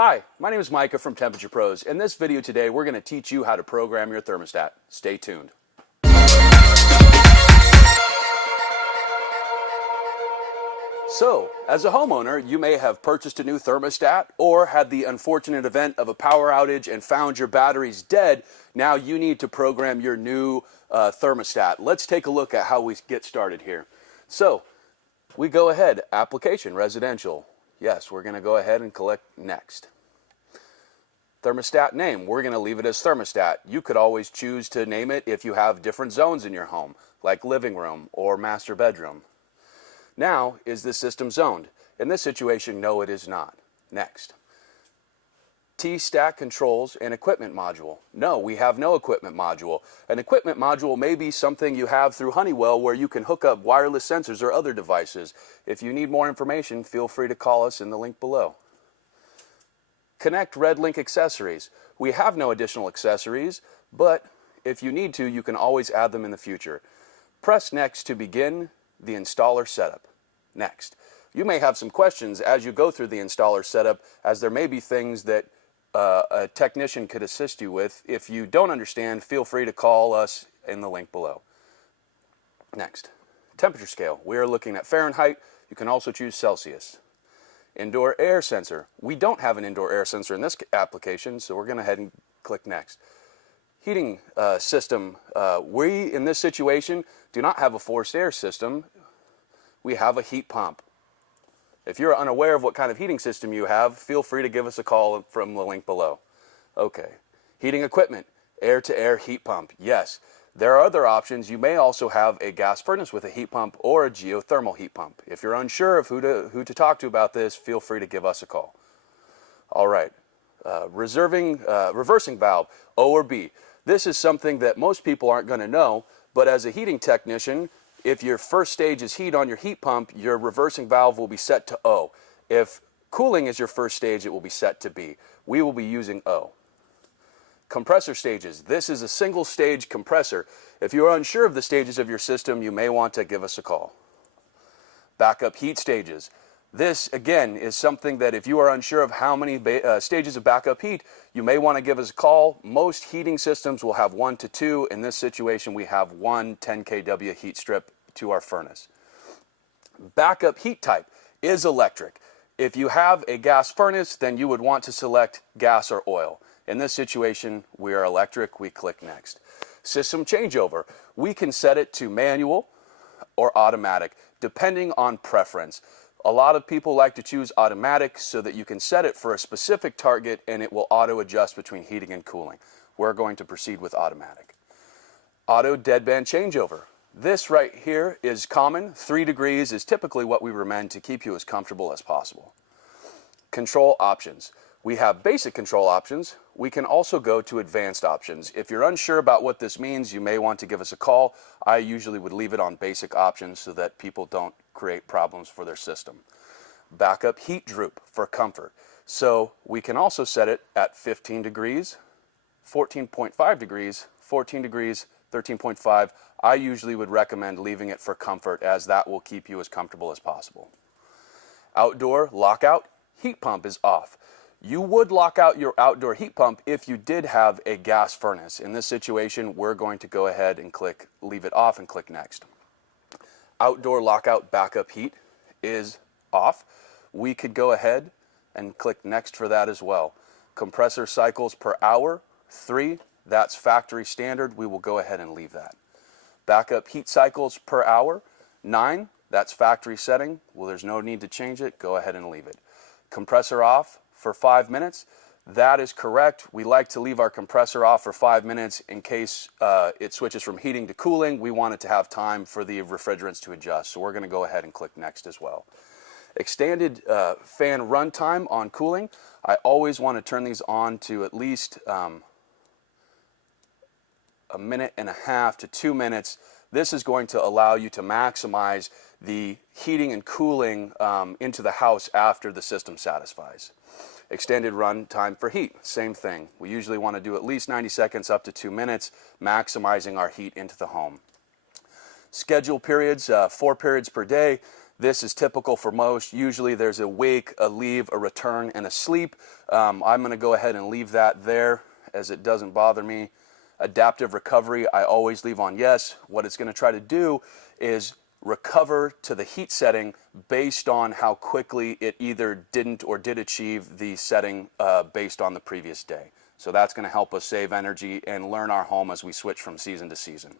Hi, my name is Micah from Temperature Pros. In this video today, we're going to teach you how to program your thermostat. Stay tuned. So, as a homeowner, you may have purchased a new thermostat or had the unfortunate event of a power outage and found your batteries dead. Now you need to program your new thermostat. Let's take a look at how we get started here. So, we go ahead, application, residential. Yes, we're going to go ahead and click next. Thermostat name, we're going to leave it as thermostat. You could always choose to name it if you have different zones in your home, like living room or master bedroom. Now, is the system zoned? In this situation, no, it is not. Next. T-stack controls and equipment module. No, we have no equipment module. An equipment module may be something you have through Honeywell where you can hook up wireless sensors or other devices. If you need more information, feel free to call us in the link below. Connect red link accessories. We have no additional accessories, but if you need to, you can always add them in the future. Press next to begin the installer setup. Next. You may have some questions as you go through the installer setup, as there may be things that a technician could assist you with. If you don't understand, feel free to call us in the link below. Next. Temperature scale. We are looking at Fahrenheit. You can also choose Celsius. Indoor air sensor. We don't have an indoor air sensor in this application, so we're going to head and click next. Heating system. We, in this situation, do not have a forced air system. We have a heat pump. If you're unaware of what kind of heating system you have, feel free to give us a call from the link below. Okay. Heating equipment. Air-to-air heat pump. Yes. There are other options. You may also have a gas furnace with a heat pump or a geothermal heat pump. If you're unsure of who to talk to about this, feel free to give us a call. All right. Reversing valve, O or B. This is something that most people aren't going to know, but as a heating technician, if your first stage is heat on your heat pump, your reversing valve will be set to O. If cooling is your first stage, it will be set to B. We will be using O. Compressor stages. This is a single stage compressor. If you are unsure of the stages of your system, you may want to give us a call. Backup heat stages. This, again, is something that if you are unsure of how many stages of backup heat, you may want to give us a call. Most heating systems will have 1 to 2. In this situation, we have one 10 kW heat strip to our furnace. Backup heat type is electric. If you have a gas furnace, then you would want to select gas or oil. In this situation, we are electric. We click next. System changeover. We can set it to manual or automatic, depending on preference. A lot of people like to choose automatic so that you can set it for a specific target and it will auto adjust between heating and cooling. We're going to proceed with automatic. Auto deadband changeover. This right here is common. 3 degrees is typically what we recommend to keep you as comfortable as possible. Control options. We have basic control options. We can also go to advanced options. If you're unsure about what this means, you may want to give us a call. I usually would leave it on basic options so that people don't create problems for their system. Backup heat droop for comfort. So we can also set it at 15 degrees, 14.5 degrees, 14 degrees, 13.5. I usually would recommend leaving it for comfort, as that will keep you as comfortable as possible. Outdoor lockout heat pump is off. You would lock out your outdoor heat pump if you did have a gas furnace. In this situation, we're going to go ahead and leave it off and click next. Outdoor lockout backup heat is off. We could go ahead and click next for that as well. Compressor cycles per hour, 3. That's factory standard. We will go ahead and leave that. Backup heat cycles per hour, 9. That's factory setting. Well, there's no need to change it. Go ahead and leave it. Compressor off for 5 minutes. That is correct. We like to leave our compressor off for 5 minutes in case it switches from heating to cooling. We want it to have time for the refrigerants to adjust. So we're going to go ahead and click next as well. Extended fan runtime on cooling. I always want to turn these on to at least 1.5 minutes to 2 minutes. This is going to allow you to maximize the heating and cooling into the house after the system satisfies. Extended run time for heat, same thing. We usually want to do at least 90 seconds up to 2 minutes, maximizing our heat into the home. Schedule periods, 4 periods per day. This is typical for most. Usually there's a wake, a leave, a return, and a sleep. I'm going to go ahead and leave that there as it doesn't bother me. Adaptive recovery, I always leave on yes. What it's going to try to do is recover to the heat setting based on how quickly it either didn't or did achieve the setting based on the previous day. So that's going to help us save energy and learn our home as we switch from season to season.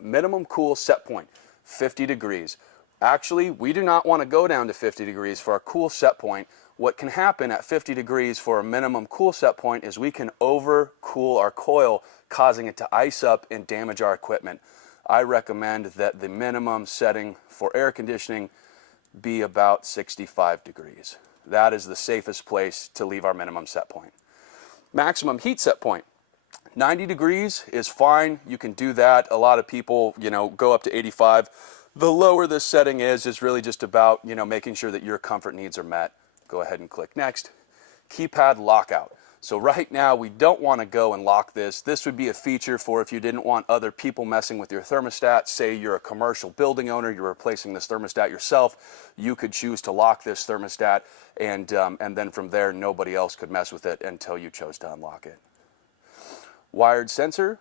Minimum cool set point, 50 degrees. Actually, we do not want to go down to 50 degrees for our cool set point. What can happen at 50 degrees for a minimum cool set point is we can overcool our coil, causing it to ice up and damage our equipment. I recommend that the minimum setting for air conditioning be about 65 degrees. That is the safest place to leave our minimum set point. Maximum heat set point. 90 degrees is fine. You can do that. A lot of people, go up to 85. The lower this setting is really just about, making sure that your comfort needs are met. Go ahead and click next. Keypad Lock Out. So right now we don't want to go and lock this. This would be a feature for if you didn't want other people messing with your thermostat. Say you're a commercial building owner, you're replacing this thermostat yourself. You could choose to lock this thermostat, and then from there nobody else could mess with it until you chose to unlock it. Wired sensor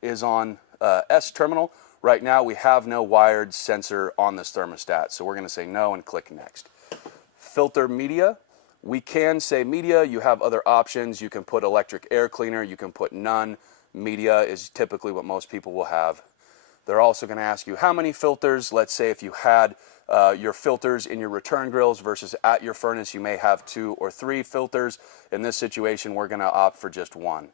is on S terminal. Right now we have no wired sensor on this thermostat, so we're going to say no and click next. Filter media. We can say media. You have other options. You can put electric air cleaner. You can put none. Media is typically what most people will have. They're also going to ask you how many filters. Let's say if you had your filters in your return grills versus at your furnace, you may have 2 or 3 filters. In this situation, we're going to opt for just 1.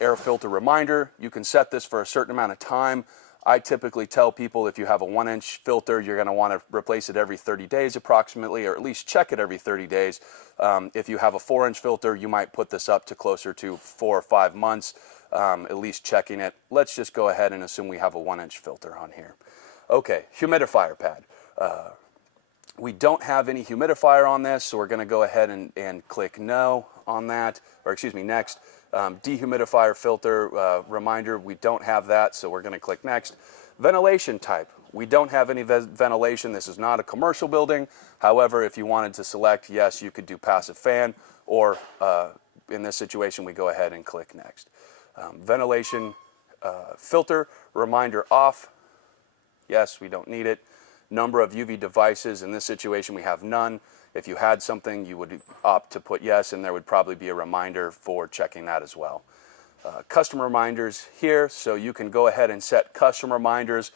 Air filter reminder. You can set this for a certain amount of time. I typically tell people if you have a 1-inch filter, you're going to want to replace it every 30 days approximately, or at least check it every 30 days. If you have a 4-inch filter, you might put this up to closer to 4 or 5 months, at least checking it. Let's just go ahead and assume we have a 1-inch filter on here. Okay, humidifier pad. We don't have any humidifier on this, so we're going to go ahead and click no on that, or excuse me, next. Dehumidifier filter reminder, we don't have that, so we're going to click next. Ventilation type, we don't have any ventilation. This is not a commercial building. However, if you wanted to select yes, you could do passive fan, or in this situation we go ahead and click next. Ventilation filter reminder off, yes, we don't need it. Number of UV devices, in this situation we have none. If you had something, you would opt to put yes, and there would probably be a reminder for checking that as well. Custom reminders here, so you can go ahead and set custom reminders.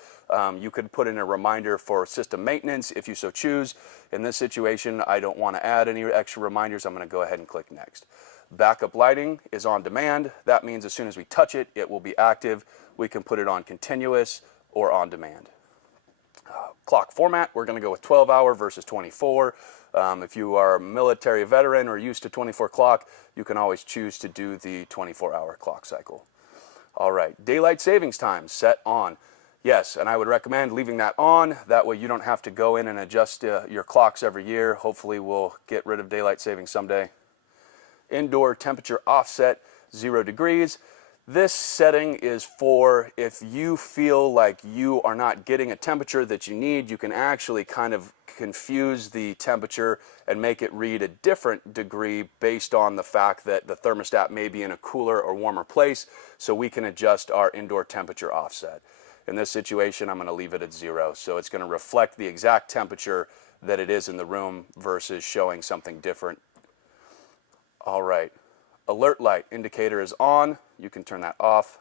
You could put in a reminder for system maintenance if you so choose. In this situation, I don't want to add any extra reminders. I'm going to go ahead and click next. Backup lighting is on demand. That means as soon as we touch it, it will be active. We can put it on continuous or on demand. Clock format, we're going to go with 12-hour versus 24. If you are a military veteran or used to 24 clock, you can always choose to do the 24-hour clock cycle. All right, daylight savings time set on. Yes, and I would recommend leaving that on. That way you don't have to go in and adjust your clocks every year. Hopefully we'll get rid of daylight savings someday. Indoor temperature offset 0 degrees. This setting is for if you feel like you are not getting a temperature that you need, you can actually kind of confuse the temperature and make it read a different degree based on the fact that the thermostat may be in a cooler or warmer place, so we can adjust our indoor temperature offset. In this situation, I'm going to leave it at 0, so it's going to reflect the exact temperature that it is in the room versus showing something different. All right. Alert light indicator is on. You can turn that off.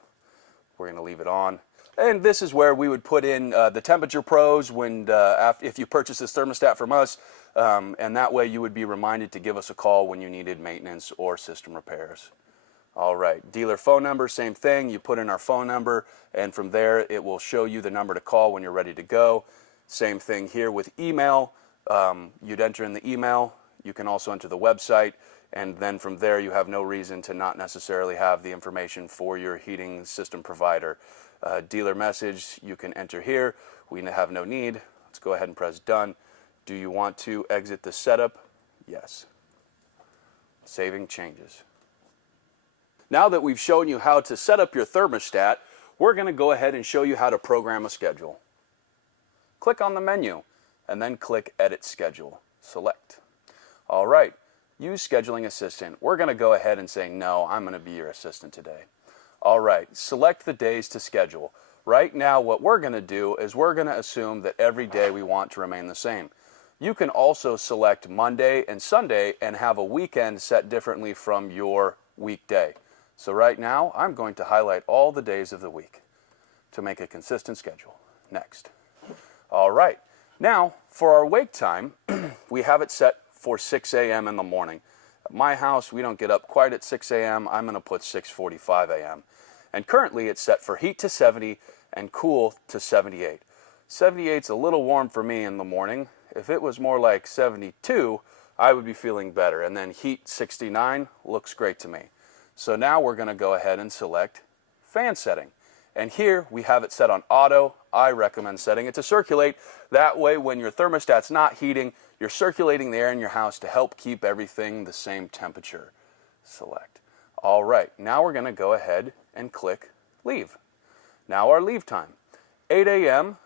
We're going to leave it on. And this is where we would put in the temperature pros if you purchase this thermostat from us. And that way you would be reminded to give us a call when you needed maintenance or system repairs. All right, dealer phone number, same thing. You put in our phone number, and from there it will show you the number to call when you're ready to go. Same thing here with email. You'd enter in the email. You can also enter the website. And then from there, you have no reason to not necessarily have the information for your heating system provider. Dealer message, you can enter here. We have no need. Let's go ahead and press done. Do you want to exit the setup? Yes. Saving changes. Now that we've shown you how to set up your thermostat, we're going to go ahead and show you how to program a schedule. Click on the menu. and then click Edit Schedule. Select. All right, use Scheduling Assistant. We're going to go ahead and say, no, I'm going to be your assistant today. All right, select the days to schedule. Right now, what we're going to do is we're going to assume that every day we want to remain the same. You can also select Monday and Sunday and have a weekend set differently from your weekday. So right now, I'm going to highlight all the days of the week to make a consistent schedule. Next. All right, now for our wake time, we have it set for 6 a.m. in the morning. At my house, we don't get up quite at 6 a.m. I'm going to put 6:45 a.m. And currently, it's set for heat to 70 and cool to 78. 78's a little warm for me in the morning. If it was more like 72, I would be feeling better. And then heat 69 looks great to me. So now we're going to go ahead and select fan setting. And here we have it set on auto. I recommend setting it to circulate. That way when your thermostat's not heating, you're circulating the air in your house to help keep everything the same temperature. Select. All right, now we're going to go ahead and click leave. Now our leave time. 8 a.m.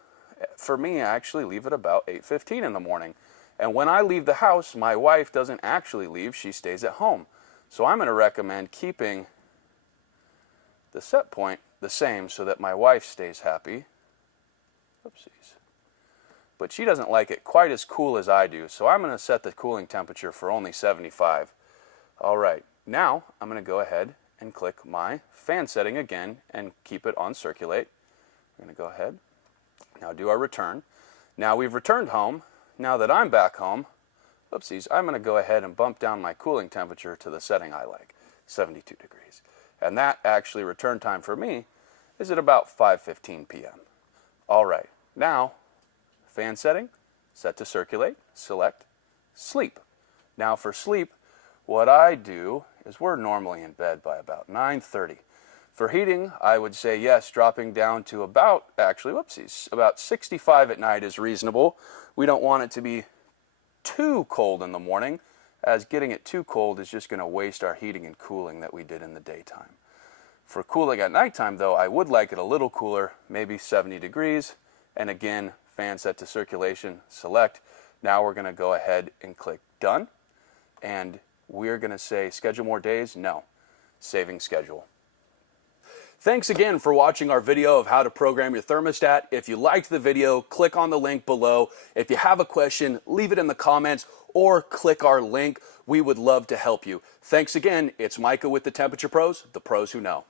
For me, I actually leave at about 8:15 in the morning. And when I leave the house, my wife doesn't actually leave, she stays at home. So I'm going to recommend keeping the set point the same so that my wife stays happy. Oopsies. But she doesn't like it quite as cool as I do, so I'm going to set the cooling temperature for only 75. All right, now I'm going to go ahead and click my fan setting again and keep it on circulate. I'm going to go ahead. Now do our return. Now we've returned home. Now that I'm back home, oopsies, I'm going to go ahead and bump down my cooling temperature to the setting I like, 72 degrees. And that actually return time for me is at about 5:15 p.m. All right, now fan setting, set to circulate, select sleep. Now for sleep, what I do is we're normally in bed by about 9:30. For heating, I would say yes, dropping down to about, actually, whoopsies, about 65 at night is reasonable. We don't want it to be too cold in the morning, as getting it too cold is just going to waste our heating and cooling that we did in the daytime. For cooling at nighttime, though, I would like it a little cooler, maybe 70 degrees. And again, fan set to circulation, select. Now we're going to go ahead and click done. And we're going to say schedule more days? No. Saving schedule. Thanks again for watching our video of how to program your thermostat. If you liked the video, click on the link below. If you have a question, leave it in the comments or click our link. We would love to help you. Thanks again. It's Micah with the Temperature Pros, the pros who know.